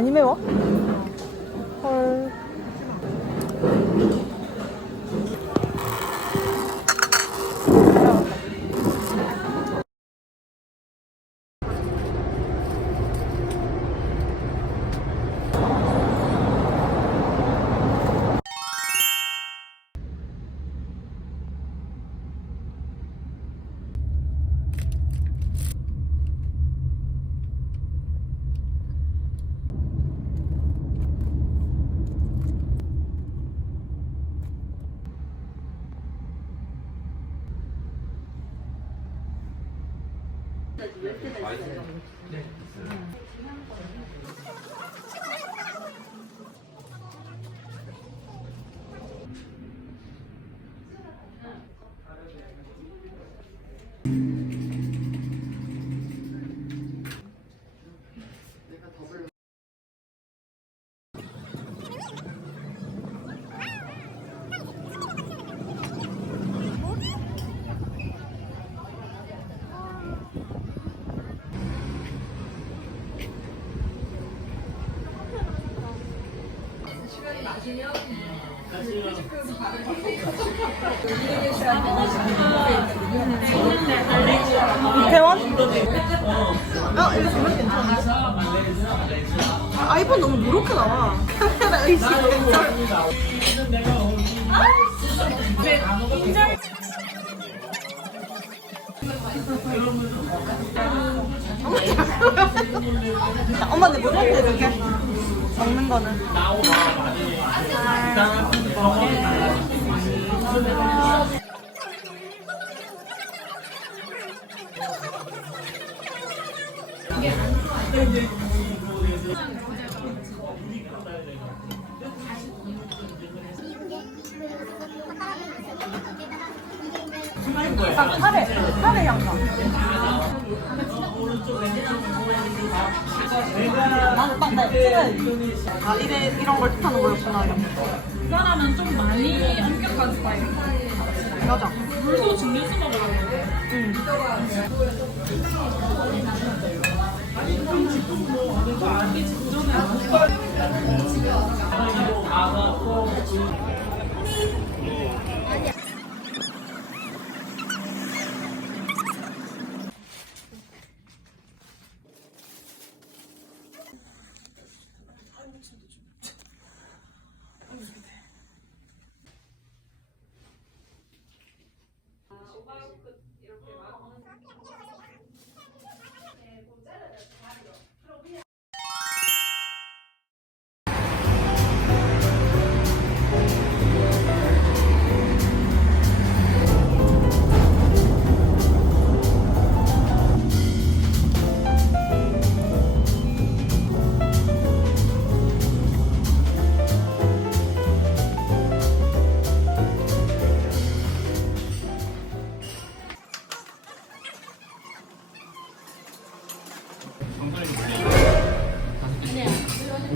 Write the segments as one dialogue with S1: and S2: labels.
S1: 많이 매워? 네. 이태원? 아, 이거 정말 괜찮은데? 아, 아이폰 너무 누렇게 나와. 카메라 의식. 엄마 내 물한테 이렇게 먹는 거는? 약간 카레 카레 향나 나는 딱 나, 찌는 아 이래 이런 걸 뜻하는 거였구나
S2: 그 사람은 좀 많이 엄격한 스타일.
S1: 맞아
S2: 물도 증류수 먹으라고.
S1: 응.
S3: Olá, eu, eu,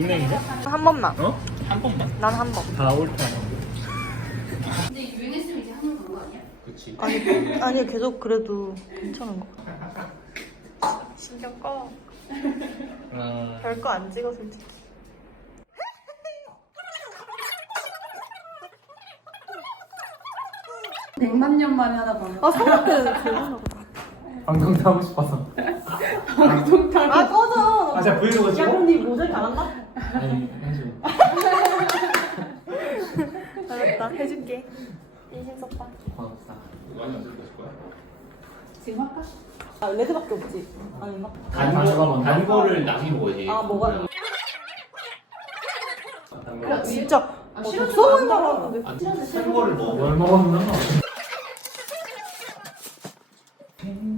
S3: 은행이네?
S1: 한 번만
S3: 어? 한 번만.
S1: 난 한 번
S3: 다올 때. 그치.
S1: 아니 아니 계속 그래도 괜찮은 거 신경 꺼
S3: 하나,
S1: 별거 안 찍어 솔직히
S2: 백만 년 만에 하나 봐요.
S1: 아
S3: 방송 타고 싶어서.
S1: 아 꺼져
S3: 아, 제가 브이로그
S1: 야
S3: 찍어?
S1: 그럼 니 모자이크 안 한다?
S3: 아니, 해줘.
S1: 알았다 해줄게 인신섭다
S3: 고맙다.
S2: 지금 할까?
S1: 아 레드밖에 없지 아니 막
S3: 단거,
S4: 단 거를 나중에 먹어야지.
S1: 아 뭐가
S3: 단 거.
S1: 진짜 어, 독서만 말하는데
S4: 안단 거를 먹어.
S3: 뭘 먹었나?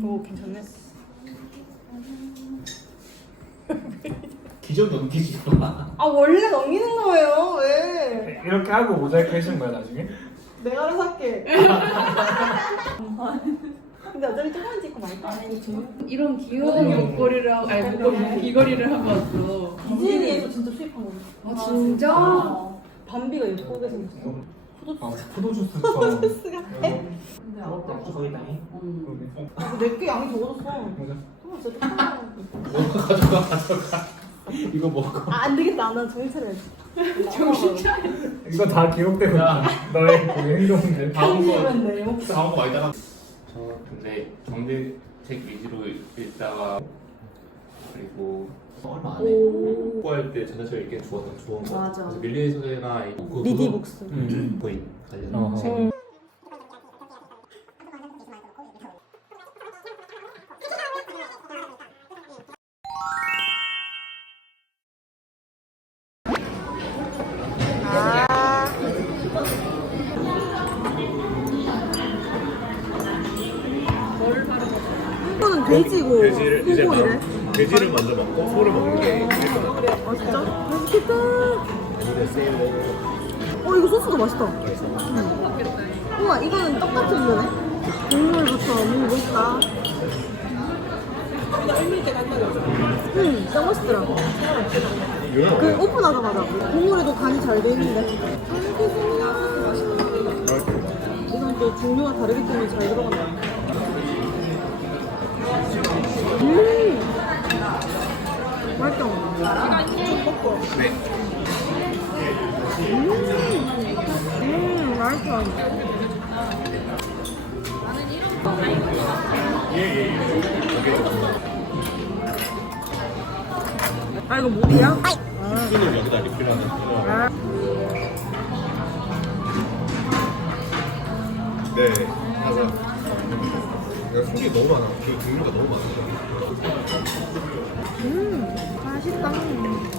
S1: 오 괜찮네
S4: 기존 넘기지 마.
S1: 아 원래 넘기는 거예요 왜
S3: 이렇게 하고 모자이크 해주는 거야, 나중에?
S1: 내가 알아서 할게 근데 어차피 조금만 찍고 말까
S2: 이런 귀여운 목걸이를 하고, 아니 목걸이, 귀걸이를 하고 왔어.
S1: 디즈니에서 진짜 수입한 거야
S2: 아 진짜?
S1: 밤비가 예쁘게 생겼어
S3: 아, 포도주스처럼.
S1: 포도주스가 해?
S4: 저기 있다니.
S1: 내게 양이 적어졌어
S3: 맞아.
S1: 정말 진짜
S4: 너 가져가 가져가.
S3: 이거 먹어.
S1: 아, 안 되겠다. 난 정신 차려야지.
S2: 정신 차려.
S3: 이거 다 기록되고 있다. 너의 그 행동들.
S4: 다음 거
S1: 편집은 내 몫.
S4: 다음 거 말다가 저 근데 정대책 위주로 읽다가 그리고 얼마 안 해. 공부할 때 전자책 읽기엔 좋은 좋은 거.
S1: 맞아.
S4: 그래서 밀리의 소재나 이- 그-
S1: 리디북스.
S3: 음.
S4: 거의 관련. 책.
S1: 음. 돼지고
S5: 돼지를 이제
S1: 소고 이래.
S5: 막 돼지를 먼저 먹고 소를 먹는 게 일단
S1: 아 진짜? 맛있겠다. 어 이거 소스도 맛있다. 응. 우와 이거는 똑같은 거네. 국물부터 먹고 있다. 응, 진짜 맛있더라.
S5: 유나
S1: 그 오픈하자마자 국물에도 간이 잘 돼 있는데. 아, 맛있다. 이건 또 종류가 다르기 때문에 잘 들어간다. 음, 맛있다.
S5: 네.
S1: 음, 맛있어. 아 이거 물이야?
S5: 수는 여기다 리필하는
S1: 아,
S5: 네 내가 속이 너무 많아 그 종류가 너무 많아
S1: 음, 맛있다. 음.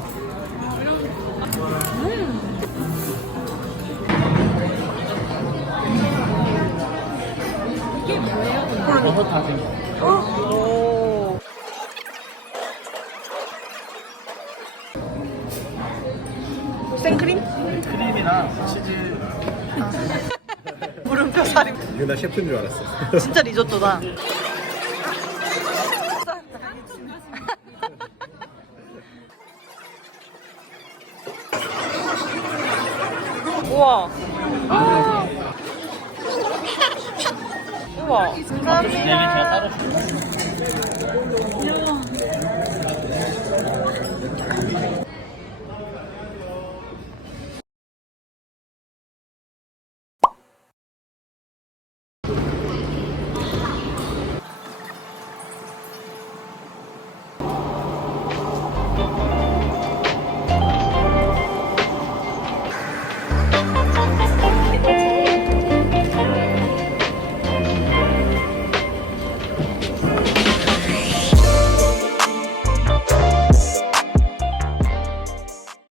S3: 버섯 다진 거.
S1: 어? 이
S5: 유나 셰프인 줄 알았어
S1: 진짜 리조또다. 우와. 우와. 감사합니다.